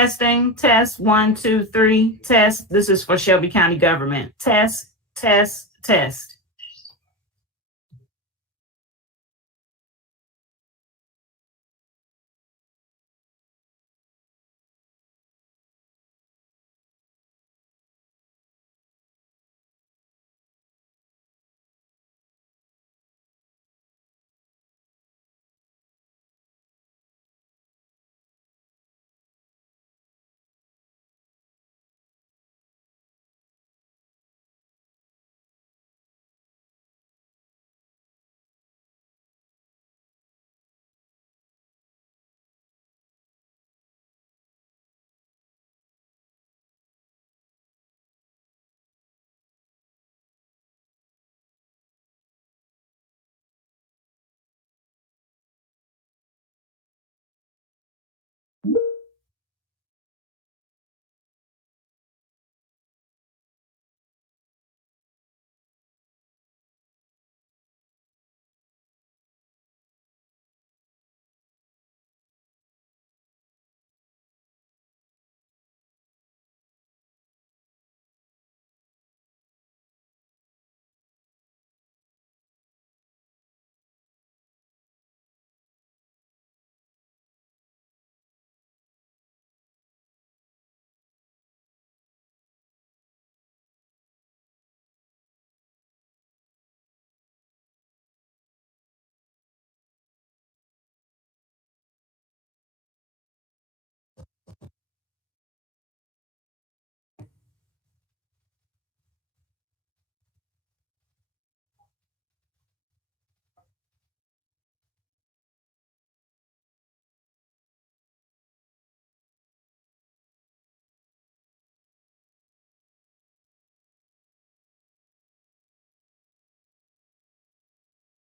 Testing, test, 1, 2, 3, test. This is for Shelby County government. Test, test, test.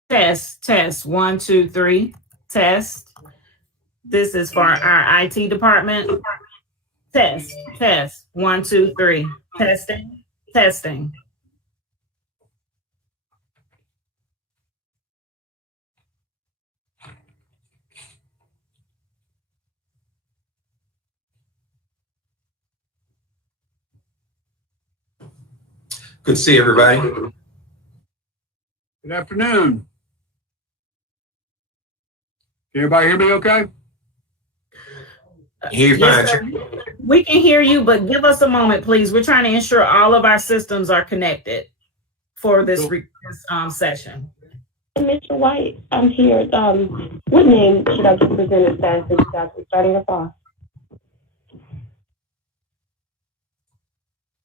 Test, test, 1, 2, 3, test. This is for our IT department. Test, test, 1, 2, 3, testing, testing. Good to see everybody. Good afternoon. Can everybody hear me okay? Hear you Yes, fine. sir. We can hear you, but give us a moment, please. We're trying to ensure all of our systems are connected for this, session. Mr. White, I'm here. What name should I give presenter status since you guys are starting us off?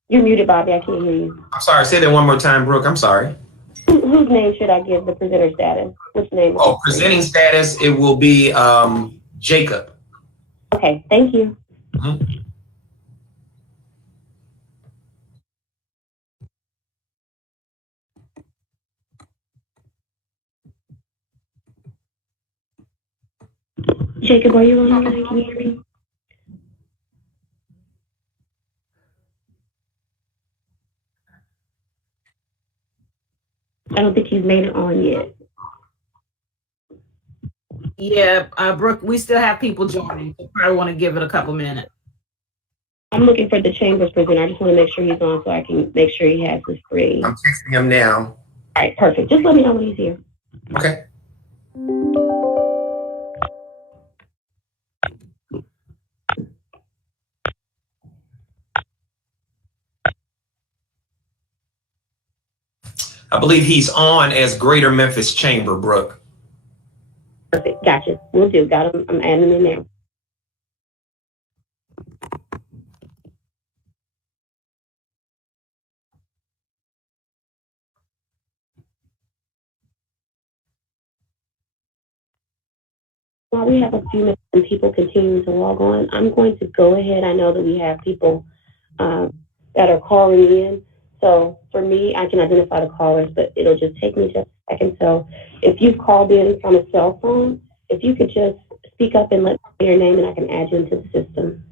You're muted, Bobby. I can't hear you. I'm sorry. Say that one more time, Brooke. I'm sorry. Whose name should I give the presenter status? Which name? Oh, presenting status, it will be Jacob. Okay, thank you. Mm-hmm. Jacob, are you on the line? Can you hear me? I don't think he's made it on yet. Yeah, Brooke, we still have people joining. So probably want to give it a couple minutes. I'm looking for the Chambers presenter. I just want to make sure he's on so I can make sure he has the screen. I'm texting him now. All right, perfect. Just let me know when he's here. Okay. I believe he's on as Greater Memphis Chamber, Brooke. Perfect. Gotcha. We'll do. Got him. I'm adding him in there. While we have a few minutes and people continue to log on, I'm going to go ahead. I know that we have people that are calling in. So for me, I can identify the callers, but it'll just take me just a second. So if you've called in from a cell phone, if you could just speak up and let me know your name and I can add you into the system.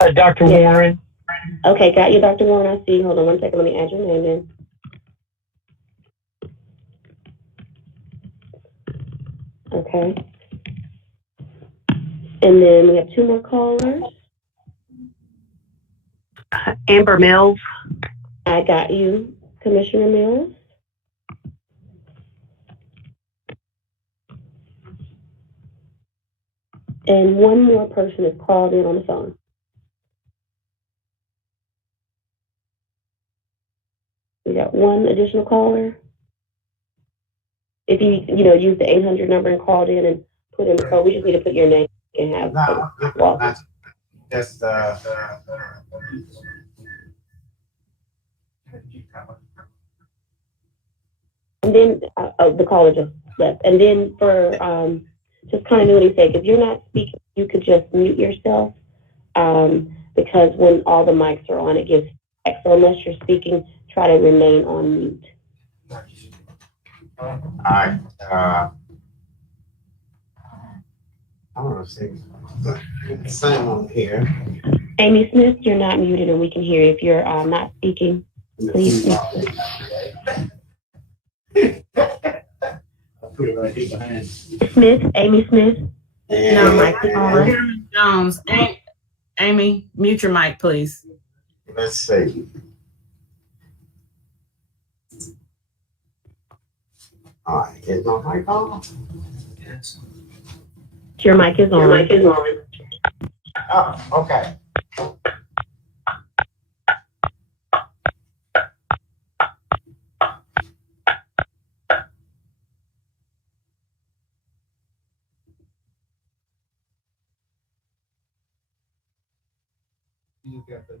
Dr. Warren. Okay, got you, Dr. Warren. I see. Hold on one second. Let me add your name in. Okay. And then we have two more callers. Amber Mills. I got you, Commissioner Mills. And one more person is called in on the phone. We got one additional caller. If you use the 800 number and called in and put in the code, we just need to put your name and have. Just And then the caller just left. And then for just continuity's sake, if you're not speaking, you could just mute yourself because when all the mics are on, it gives text. So unless you're speaking, try to remain on mute. All right. I want to say the same one here. Amy Smith, you're not muted and we can hear you. If you're not speaking, please. Put it right here behind. Smith, Amy Smith. No, mic is on. Chairman Jones, Amy, mute your mic, please. Let's see. All right, is my mic on? yes. Your mic is on. Oh, okay. You got the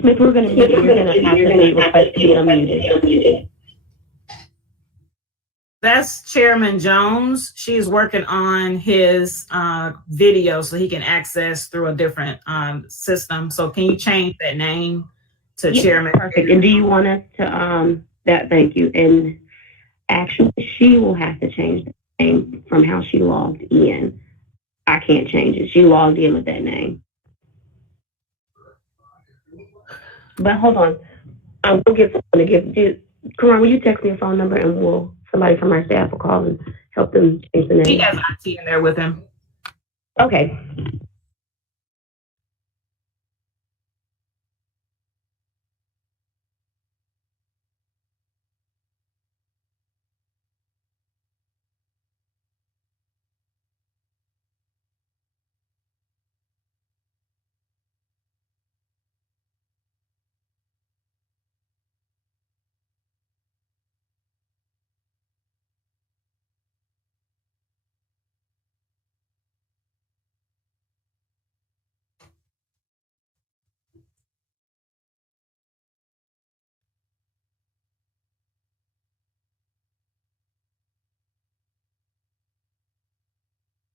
Smith, we're going to mute you. You're going to have to be requested to be unmuted. That's Chairman Jones. She's working on his video so he can access through a different system. So can you change that name to Chairman? Perfect. And do you want us to, thank you. And actually, she will have to change the name from how she logged in. I can't change it. She logged in with that name. But hold on. We'll get someone to give. Karan, will you text me a phone number and somebody from our staff will call and help them change the name? He has IT in there with him. Okay.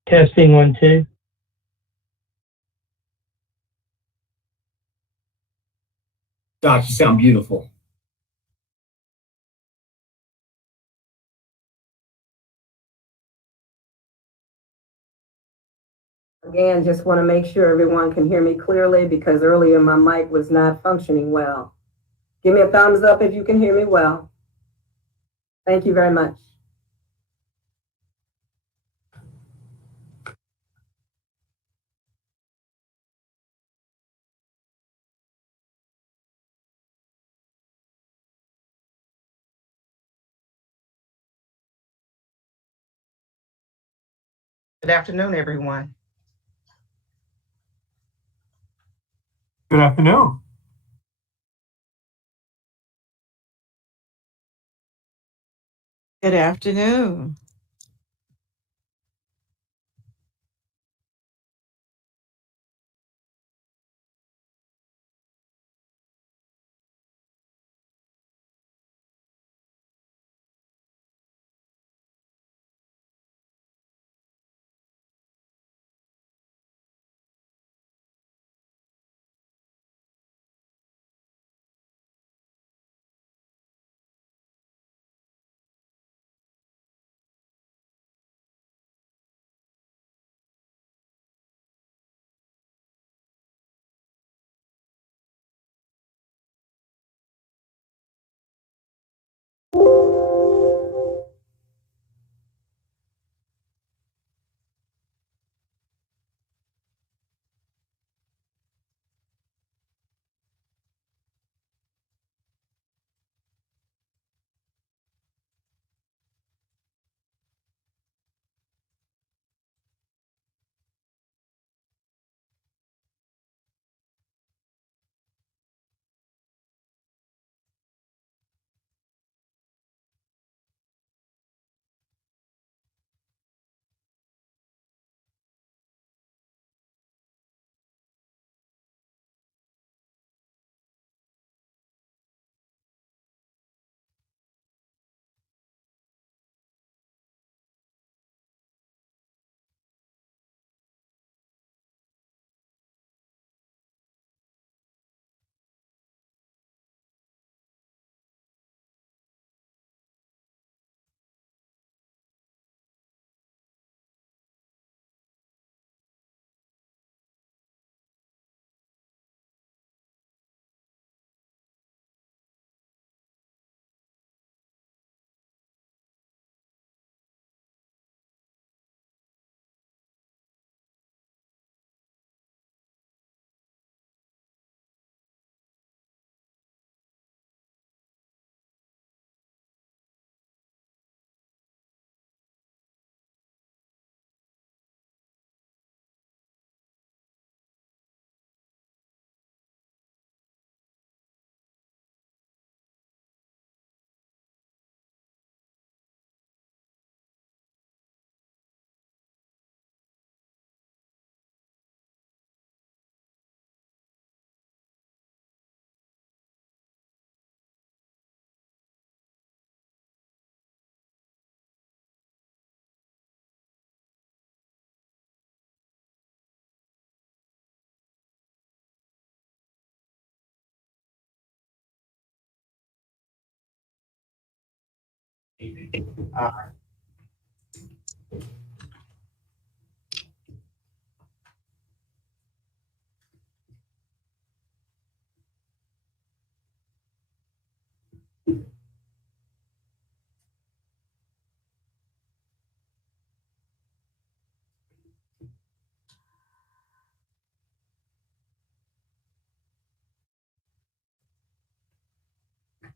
Testing 1, 2. Doc, you sound beautiful. Again, just want to make sure everyone can hear me clearly because earlier my mic was not functioning well. Give me a thumbs up if you can hear me well. Thank you very much. Good afternoon, everyone. Good afternoon. Good afternoon.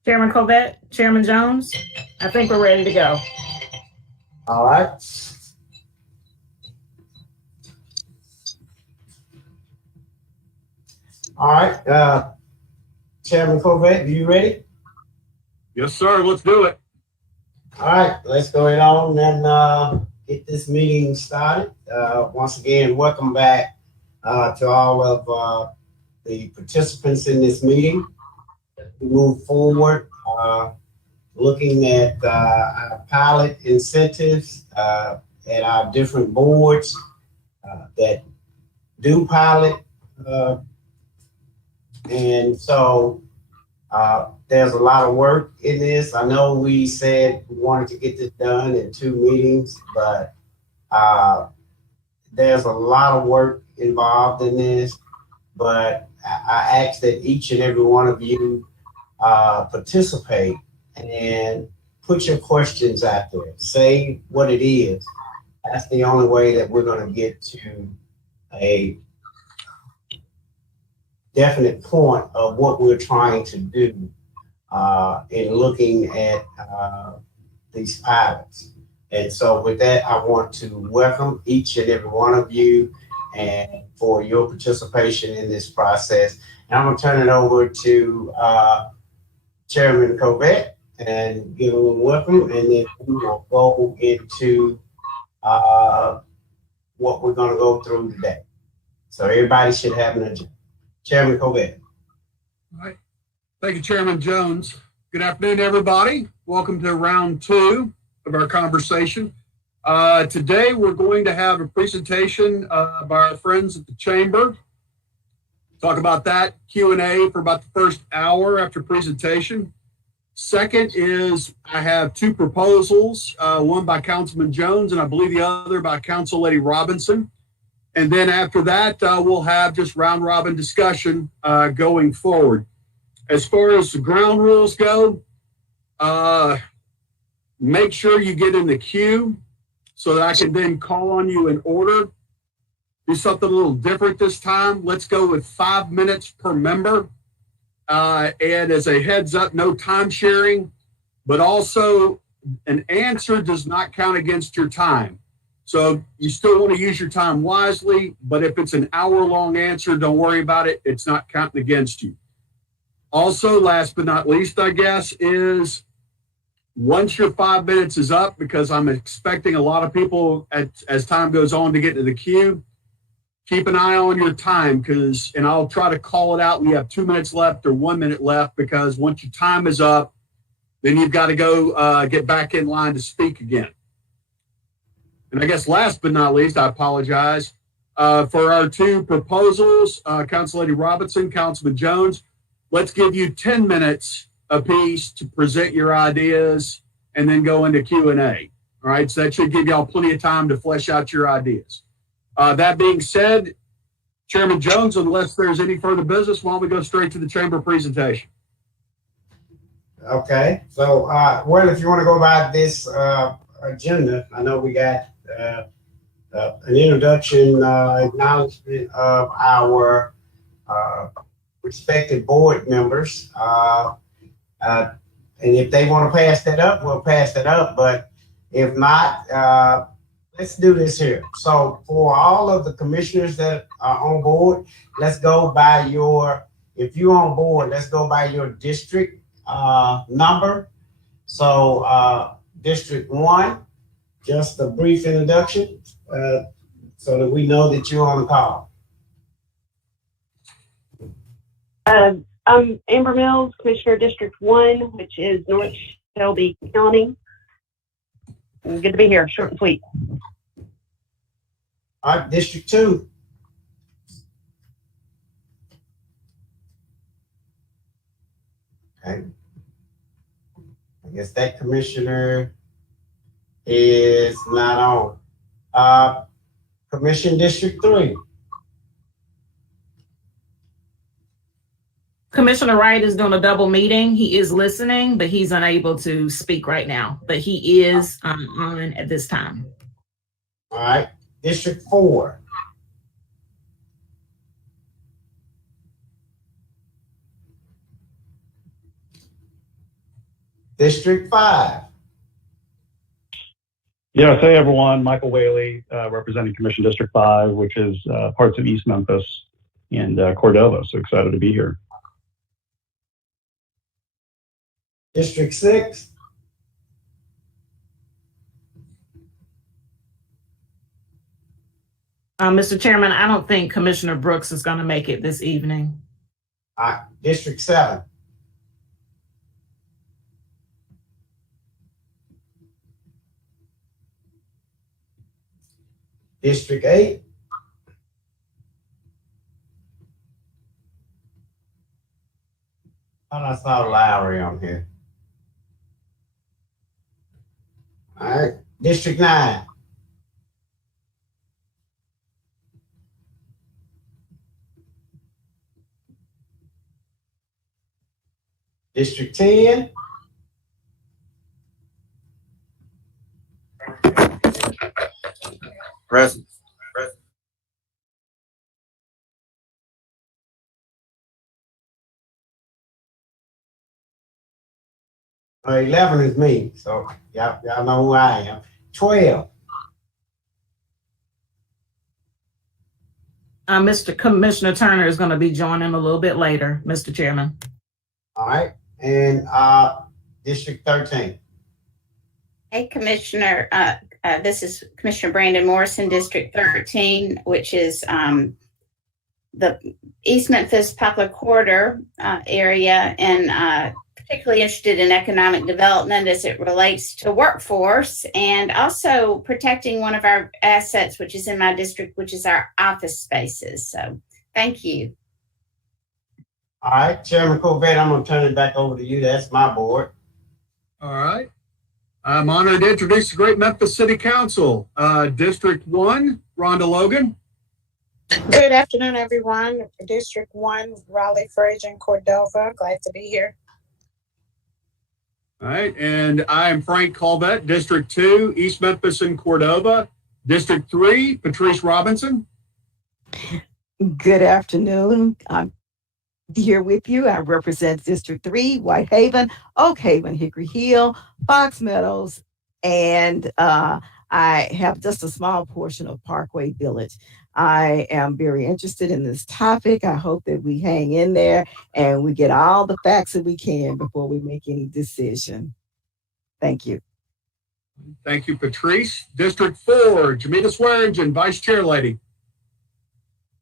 Chairman Covette, Chairman Jones, I think we're ready to go. All right. All right, Chairman Covette, you ready? Yes, sir. Let's do it. All right, let's go ahead on and get this meeting started. Once again, welcome back to all of the participants in this meeting. We move forward, looking at our pilot incentives at our different boards that do pilot. And so there's a lot of work in this. I know we said we wanted to get this done in 2 meetings, but there's a lot of work involved in this. But I ask that each and every one of you participate and put your questions out there. Say what it is. That's the only way that we're going to get to a definite point of what we're trying to do in looking at these pilots. And so with that, I want to welcome each and every one of you and for your participation in this process. And I'm going to turn it over to Chairman Covette and give him a welcome, and then we will go into what we're going to go through today. So everybody should have an agenda. Chairman Covette. All right. Thank you, Chairman Jones. Good afternoon, everybody. Welcome to round 2 of our conversation. Today, we're going to have a presentation by our friends at the Chamber. Talk about that Q&A for about the first hour after presentation. Second is I have 2 proposals, one by Councilman Jones and I believe the other by Council Lady Robinson. And then after that, we'll have just round robin discussion going forward. As far as the ground rules go, make sure you get in the queue so that I can then call on you in order. Do something a little different this time. Let's go with 5 minutes per member. And as a heads up, no time sharing, but also an answer does not count against your time. So you still want to use your time wisely, but if it's an hour-long answer, don't worry about it. It's not counting against you. Also, last but not least, I guess, is once your 5 minutes is up, because I'm expecting a lot of people as time goes on to get to the queue, keep an eye on your time and I'll try to call it out when you have 2 minutes left or 1 minute left, because once your time is up, then you've got to go get back in line to speak again. And I guess last but not least, I apologize for our 2 proposals, Council Lady Robinson, Councilman Jones. Let's give you 10 minutes apiece to present your ideas and then go into Q&A. All right, so that should give y'all plenty of time to flesh out your ideas. That being said, Chairman Jones, unless there's any further business, why don't we go straight to the Chamber presentation? Okay, so well, if you want to go by this agenda, I know we got an introduction, acknowledgement of our respective board members. And if they want to pass that up, we'll pass that up. But if not, let's do this here. So for all of the commissioners that are on board, let's go by if you're on board, let's go by your district number. So District 1, just a brief introduction so that we know that you're on the call. I'm Amber Mills, Commissioner District 1, which is North Shelby County. Good to be here, short and sweet. All right, District 2. Okay. I guess that commissioner is not on. Commission District 3. Commissioner Wright is doing a double meeting. He is listening, but he's unable to speak right now. But he is on at this time. All right. District 4. District 5. Yes, hey everyone, Michael Whaley, representing Commission District 5, which is parts of East Memphis and Cordova. So excited to be here. District 6. Mr. Chairman, I don't think Commissioner Brooks is going to make it this evening. All right. District 7. District 8. Oh, I saw Lowry on here. All right. District 9. District 10. Present. 11 is me, so y'all know who I am. 12. Mr. Commissioner Turner is going to be joining a little bit later, Mr. Chairman. All right. And District 13. Hey, Commissioner, this is Commissioner Brandon Morrison, District 13, which is the East Memphis Poplar Corridor area, and particularly interested in economic development as it relates to workforce, and also protecting one of our assets, which is in my district, which is our office spaces. So thank you. All right, Chairman Corbett, I'm going to turn it back over to you. That's my board. All right. I'm honored to introduce the great Memphis City Council. District 1, Rhonda Logan. Good afternoon, everyone. District 1, Raleigh, Frazier, and Cordova. Glad to be here. All right. And I am Frank Colbett, District 2, East Memphis and Cordova. District 3, Patrice Robinson. Good afternoon. I'm here with you. I represent District 3, Whitehaven, Oak Haven, Hickory Hill, Fox Meadows, and I have just a small portion of Parkway Village. I am very interested in this topic. I hope that we hang in there and we get all the facts that we can before we make any decision. Thank you. Thank you, Patrice. District 4, Jamita Swearingen, Vice Chair Lady.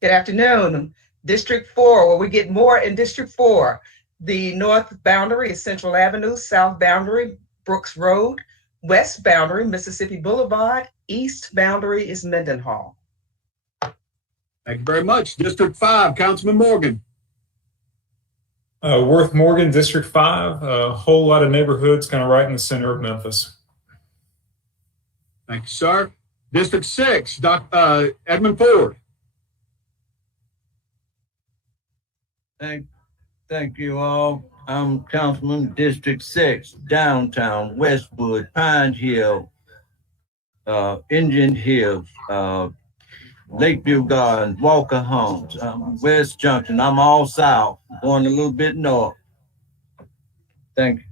Good afternoon. District 4, where we get more in District 4. The north boundary is Central Avenue, south boundary, Brooks Road, west boundary, Mississippi Boulevard, east boundary is Mendenhall. Thank you very much. District 5, Councilman Morgan. Worth Morgan, District 5, a whole lot of neighborhoods kind of right in the center of Memphis. Thank you, sir. District 6, Edmund Ford. Thank you all. I'm Councilman District 6, Downtown, Westwood, Pine Hill, Indian Hills, Lakeview Gardens, Walker Homes, West Junction. I'm all south, going a little bit north. Thank you.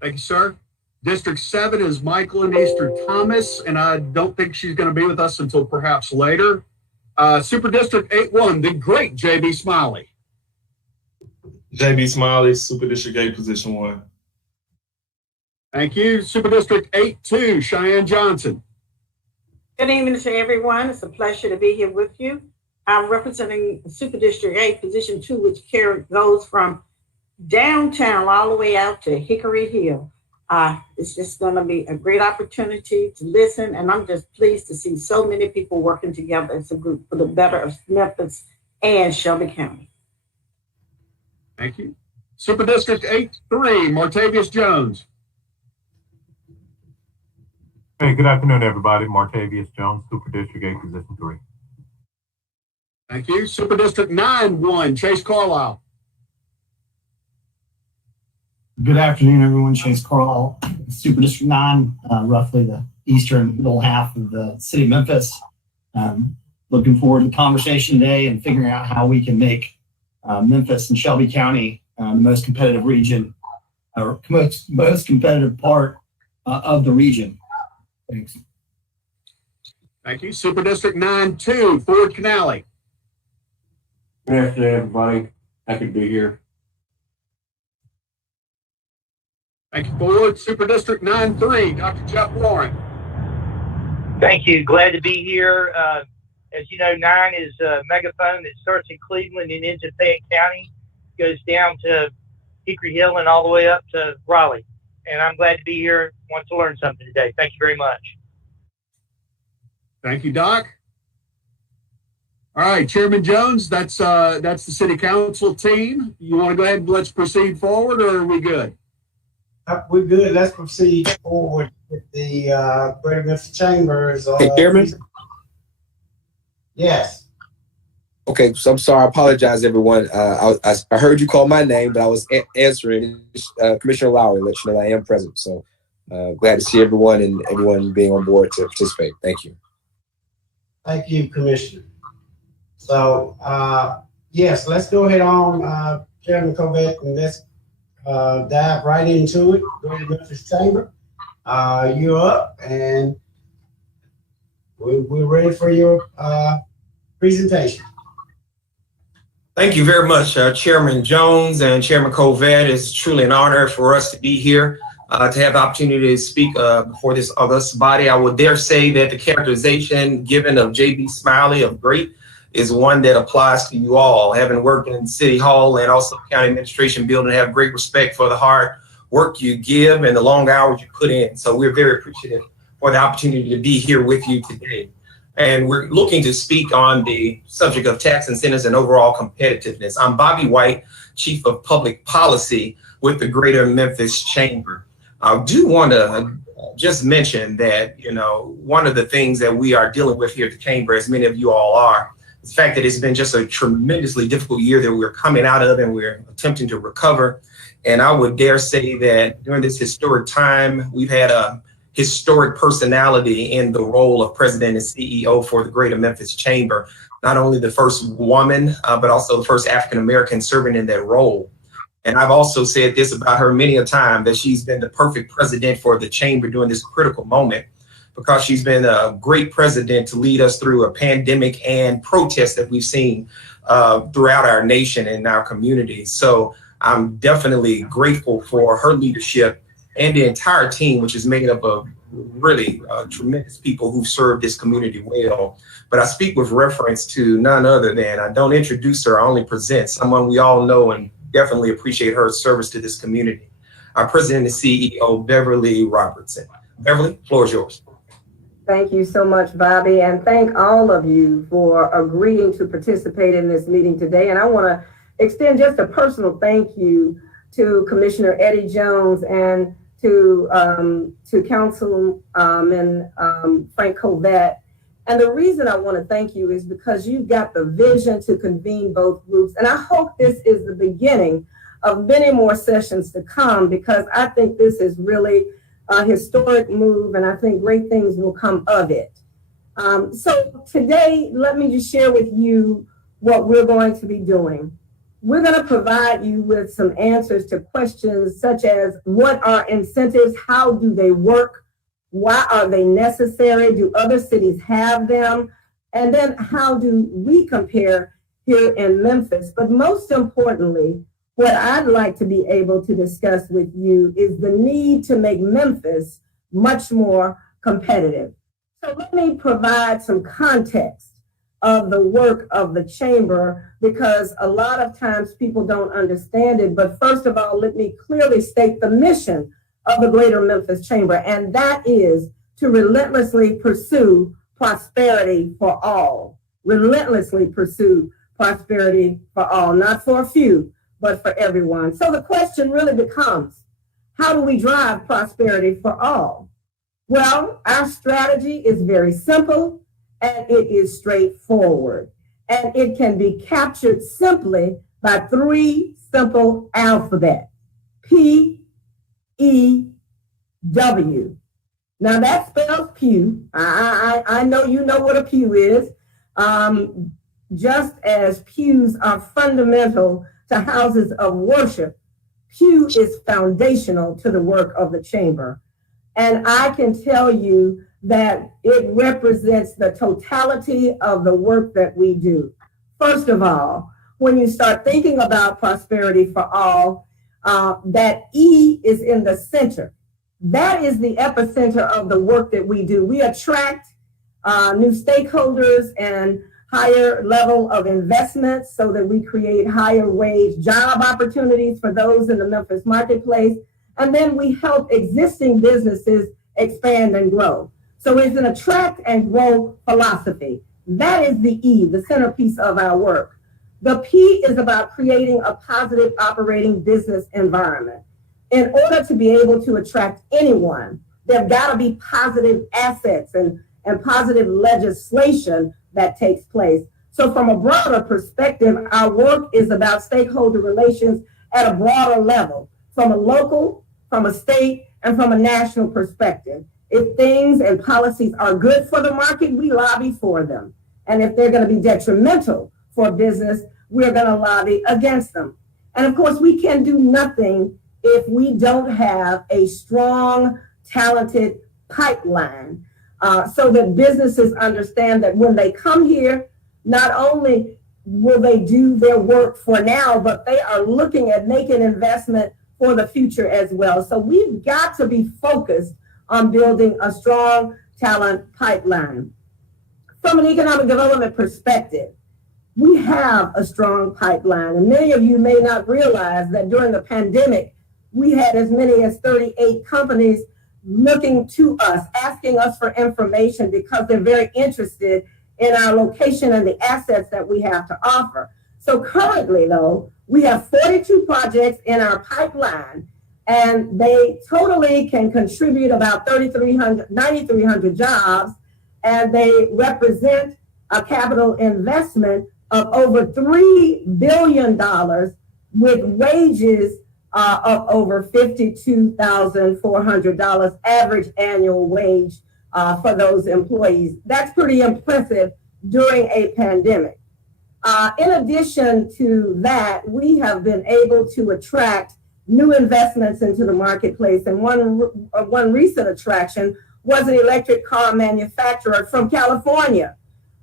Thank you, sir. District 7 is Michael and Easter Thomas, and I don't think she's going to be with us until perhaps later. Super District 8-1, the great JB Smiley. JB Smiley, Super District 8, Position 1. Thank you. Super District 8-2, Cheyenne Johnson. Good evening to everyone. It's a pleasure to be here with you. I'm representing Super District 8, Position 2, which goes from downtown all the way out to Hickory Hill. It's just going to be a great opportunity to listen, and I'm just pleased to see so many people working together as a group for the better of Memphis and Shelby County. Thank you. Super District 8-3, Martavius Jones. Hey, good afternoon, everybody. Martavius Jones, Super District 8, Position 3. Thank you. Super District 9-1, Chase Carlisle. Good afternoon, everyone. Chase Carlisle, Super District 9, roughly the eastern middle half of the city of Memphis. Looking forward to the conversation today and figuring out how we can make Memphis and Shelby County the most competitive region, or most competitive part of the region. Thanks. Thank you. Super District 9-2, Ford Canale. Good afternoon, everybody. Happy to be here. Thank you, Ford. Super District 9-3, Dr. Jeff Warren. Thank you. Glad to be here. As you know, 9 is a megaphone that starts in Cleveland and ends in Fayette County, goes down to Hickory Hill and all the way up to Raleigh. And I'm glad to be here. Want to learn something today. Thank you very much. Thank you, Doc. All right, Chairman Jones, that's the city council team. You want to go ahead and let's proceed forward, or are we good? We're good. Let's proceed forward with the Greater Memphis Chambers. Hey, Chairman? Yes. Okay, so I'm sorry. I apologize, everyone. I heard you call my name, but I was answering. Commissioner Lowry let you know I am present. So glad to see everyone and everyone being on board to participate. Thank you. Thank you, Commissioner. So, yes, let's go ahead on, Chairman Covett, and let's dive right into it. Greater Memphis Chamber, you're up, and we're ready for your presentation. Thank you very much, Chairman Jones and Chairman Covett. It's truly an honor for us to be here to have the opportunity to speak before this august body. I would dare say that the characterization given of J.B. Smiley of great is one that applies to you all. Having worked in City Hall and also County Administration Building, have great respect for the hard work you give and the long hours you put in. So we're very appreciative for the opportunity to be here with you today. And we're looking to speak on the subject of tax incentives and overall competitiveness. I'm Bobby White, Chief of Public Policy with the Greater Memphis Chamber. I do want to just mention that, you know, one of the things that we are dealing with here at the Chamber, as many of you all are, is the fact that it's been just a tremendously difficult year that we're coming out of and we're attempting to recover. And I would dare say that during this historic time, we've had a historic personality in the role of president and CEO for the Greater Memphis Chamber, not only the first woman, but also the first African-American serving in that role. And I've also said this about her many a time, that she's been the perfect president for the chamber during this critical moment, because she's been a great president to lead us through a pandemic and protests that we've seen throughout our nation and our community. So I'm definitely grateful for her leadership and the entire team, which is made up of really tremendous people who've served this community well. But I speak with reference to none other than, I don't introduce her, I only present someone we all know and definitely appreciate her service to this community. Our President and CEO, Beverly Robertson. Beverly, floor is yours. Thank you so much, Bobby, and thank all of you for agreeing to participate in this meeting today. And I want to extend just a personal thank you to Commissioner Eddie Jones and to Councilman Frank Covett. And the reason I want to thank you is because you've got the vision to convene both groups. And I hope this is the beginning of many more sessions to come, because I think this is really a historic move, and I think great things will come of it. So today, let me just share with you what we're going to be doing. We're going to provide you with some answers to questions such as, what are incentives? How do they work? Why are they necessary? Do other cities have them? And then how do we compare here in Memphis? But most importantly, what I'd like to be able to discuss with you is the need to make Memphis much more competitive. So let me provide some context of the work of the chamber, because a lot of times people don't understand it. But first of all, let me clearly state the mission of the Greater Memphis Chamber, and that is to relentlessly pursue prosperity for all. Relentlessly pursue prosperity for all, not for a few, but for everyone. So the question really becomes, how do we drive prosperity for all? Well, our strategy is very simple and it is straightforward. And it can be captured simply by 3 simple alphabets: P, E, W. Now that spells pew. I know you know what a pew is. Just as pews are fundamental to houses of worship, pew is foundational to the work of the chamber. And I can tell you that it represents the totality of the work that we do. First of all, when you start thinking about prosperity for all, that E is in the center. That is the epicenter of the work that we do. We attract new stakeholders and higher level of investments so that we create higher wage job opportunities for those in the Memphis marketplace. And then we help existing businesses expand and grow. So it's an attract and grow philosophy. That is the E, the centerpiece of our work. The P is about creating a positive operating business environment. In order to be able to attract anyone, there've got to be positive assets and positive legislation that takes place. So from a broader perspective, our work is about stakeholder relations at a broader level, from a local, from a state, and from a national perspective. If things and policies are good for the market, we lobby for them. And if they're going to be detrimental for business, we're going to lobby against them. And of course, we can do nothing if we don't have a strong, talented pipeline, so that businesses understand that when they come here, not only will they do their work for now, but they are looking at making investment for the future as well. So we've got to be focused on building a strong talent pipeline. From an economic development perspective, we have a strong pipeline. And many of you may not realize that during the pandemic, we had as many as 38 companies looking to us, asking us for information because they're very interested in our location and the assets that we have to offer. So currently, though, we have 42 projects in our pipeline, and they totally can contribute about 9,300 jobs, and they represent a capital investment of over $3 billion with wages of over $52,400 average annual wage for those employees. That's pretty impressive during a pandemic. In addition to that, we have been able to attract new investments into the marketplace. And one recent attraction was an electric car manufacturer from California,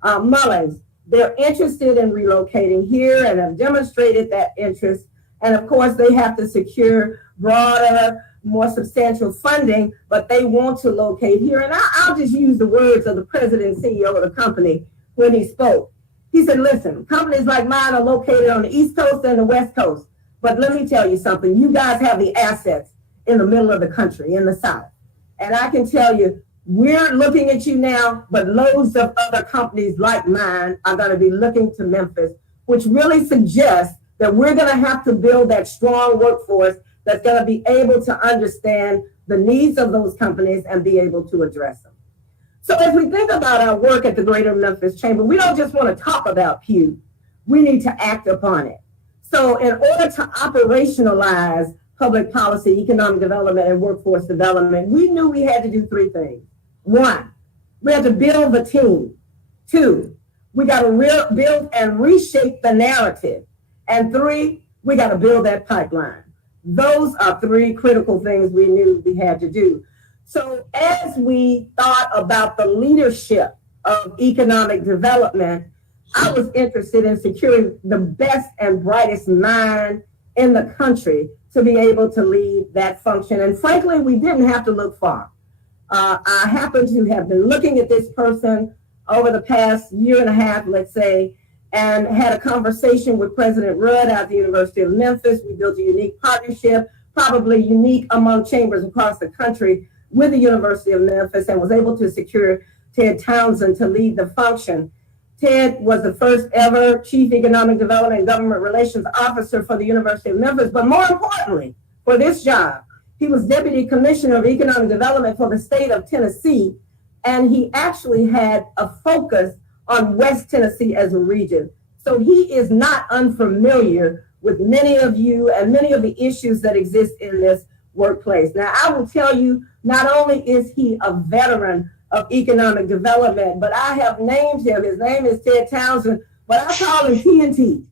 Mullins. They're interested in relocating here and have demonstrated that interest. And of course, they have to secure broader, more substantial funding, but they want to locate here. And I'll just use the words of the president and CEO of the company when he spoke. He said, listen, companies like mine are located on the East Coast and the West Coast. But let me tell you something. You guys have the assets in the middle of the country, in the South. And I can tell you, we're looking at you now, but loads of other companies like mine are going to be looking to Memphis, which really suggests that we're going to have to build that strong workforce that's going to be able to understand the needs of those companies and be able to address them. So as we think about our work at the Greater Memphis Chamber, we don't just want to talk about Pew, we need to act upon it. So in order to operationalize public policy, economic development, and workforce development, we knew we had to do 3 things. 1, we had to build the team. 2, we got to build and reshape the narrative. And 3, we got to build that pipeline. Those are 3 critical things we knew we had to do. So as we thought about the leadership of economic development, I was interested in securing the best and brightest mind in the country to be able to lead that function. And frankly, we didn't have to look far. I happen to have been looking at this person over the past year and a half, let's say, and had a conversation with President Rudd at the University of Memphis. We built a unique partnership, probably unique among chambers across the country, with the University of Memphis, and was able to secure Ted Townsend to lead the function. Ted was the first ever Chief Economic Development and Government Relations Officer for the University of Memphis, but more importantly, for this job, He was Deputy Commissioner of Economic Development for the state of Tennessee, and he actually had a focus on West Tennessee as a region. So he is not unfamiliar with many of you and many of the issues that exist in this workplace. Now, I will tell you, not only is he a veteran of economic development, but I have named him. His name is Ted Townsend, but I call him TNT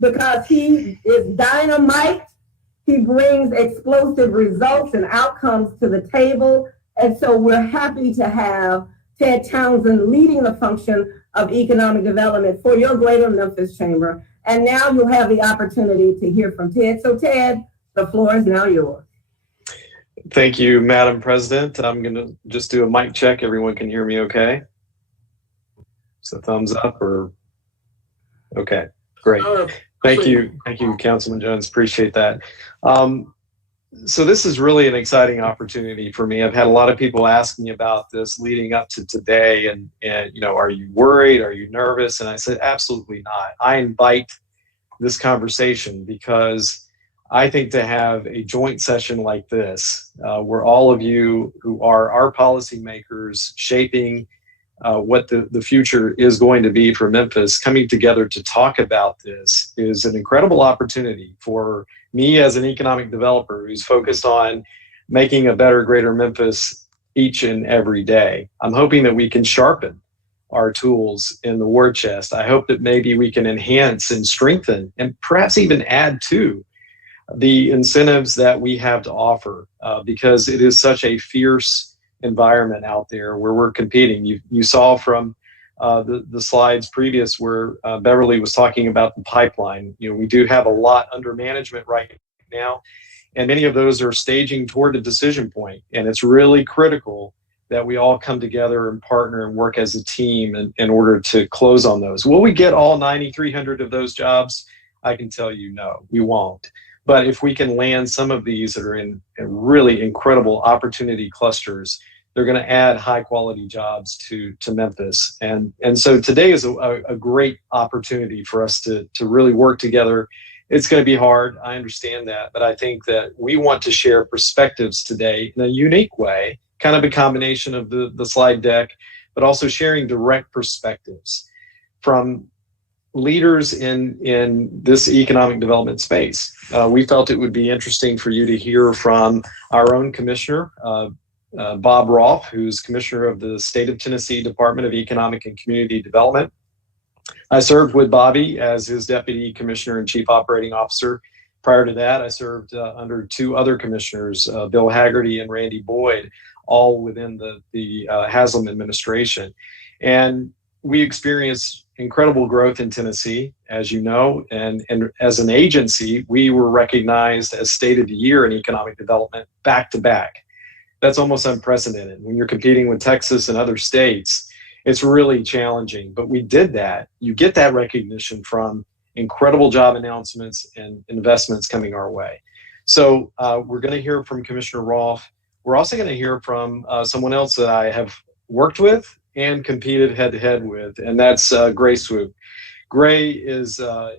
because he is dynamite. He brings explosive results and outcomes to the table. And so we're happy to have Ted Townsend leading the function of economic development for your Greater Memphis Chamber. And now you'll have the opportunity to hear from Ted. So Ted, the floor is now yours. Thank you, Madam President. I'm going to just do a mic check. Everyone can hear me okay? So thumbs up or, okay, great. Thank you, Councilman Jones. Appreciate that. So this is really an exciting opportunity for me. I've had a lot of people ask me about this leading up to today, and you know, are you worried? Are you nervous? And I said, absolutely not. I invite this conversation because I think to have a joint session like this, where all of you who are our policymakers shaping what the future is going to be for Memphis, coming together to talk about this is an incredible opportunity for me as an economic developer who's focused on making a better Greater Memphis each and every day. I'm hoping that we can sharpen our tools in the war chest. I hope that maybe we can enhance and strengthen and perhaps even add to the incentives that we have to offer because it is such a fierce environment out there where we're competing. You saw from the slides previous where Beverly was talking about the pipeline. You know, we do have a lot under management right now, and many of those are staging toward a decision point. And it's really critical that we all come together and partner and work as a team in order to close on those. Will we get all 9,300 of those jobs? I can tell you no, we won't. But if we can land some of these that are in really incredible opportunity clusters, they're going to add high quality jobs to Memphis. And so today is a great opportunity for us to really work together. It's going to be hard. I understand that. But I think that we want to share perspectives today in a unique way, kind of a combination of the slide deck, but also sharing direct perspectives from leaders in this economic development space. We felt it would be interesting for you to hear from our own commissioner, Bob Rolfe, who's commissioner of the State of Tennessee Department of Economic and Community Development. I served with Bobby as his deputy commissioner and chief operating officer. Prior to that, I served under two other commissioners, Bill Haggerty and Randy Boyd, all within the Haslam administration. And we experienced incredible growth in Tennessee, as you know, and as an agency, we were recognized as State of the Year in economic development back to back. That's almost unprecedented. When you're competing with Texas and other states, it's really challenging, but we did that. You get that recognition from incredible job announcements and investments coming our way. So we're going to hear from Commissioner Rolfe. We're also going to hear from someone else that I have worked with and competed head-to-head with, and that's Gray Swoop. Gray is a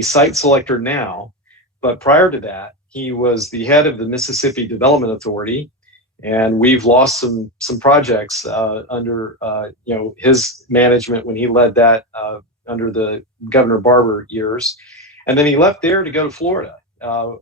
site selector now, but prior to that, he was the head of the Mississippi Development Authority, and we've lost some projects under his management when he led that under the Governor Barber years, and then he left there to go to Florida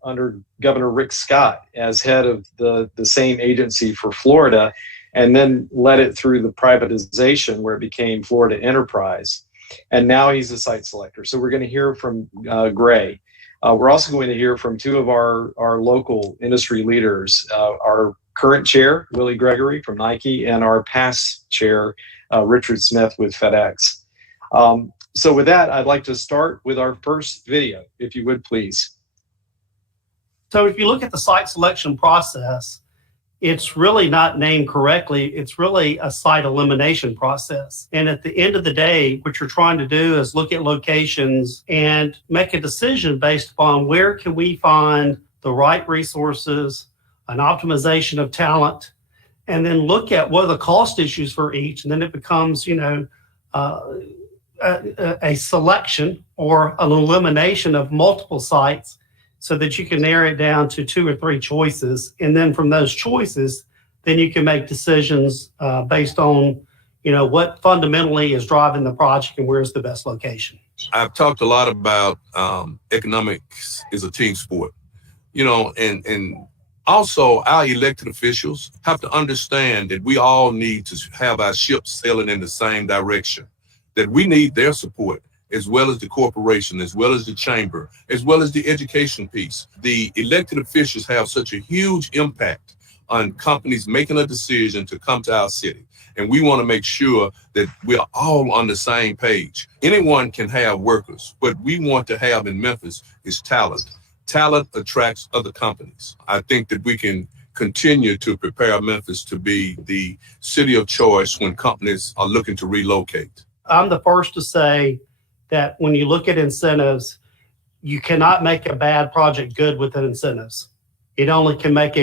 under Governor Rick Scott as head of the same agency for Florida, and then led it through the privatization where it became Florida Enterprise. And now he's a site selector. So we're going to hear from Gray. We're also going to hear from two of our local industry leaders, our current chair, Willie Gregory from Nike, and our past chair, Richard Smith with FedEx. So with that, I'd like to start with our first video, if you would please. So if you look at the site selection process, it's really not named correctly. It's really a site elimination process. And at the end of the day, what you're trying to do is look at locations and make a decision based upon where can we find the right resources, an optimization of talent, and then look at what are the cost issues for each. And then it becomes, a selection or an elimination of multiple sites so that you can narrow it down to 2 or 3 choices. And then from those choices, then you can make decisions based on, what fundamentally is driving the project and where's the best location. I've talked a lot about economics is a team sport, and also our elected officials have to understand that we all need to have our ships sailing in the same direction, that we need their support, as well as the corporation, as well as the chamber, as well as the education piece. The elected officials have such a huge impact on companies making a decision to come to our city. And we want to make sure that we are all on the same page. Anyone can have workers. What we want to have in Memphis is talent. Talent attracts other companies. I think that we can continue to prepare Memphis to be the city of choice when companies are looking to relocate. I'm the first to say that when you look at incentives, you cannot make a bad project good with incentives. It only can make a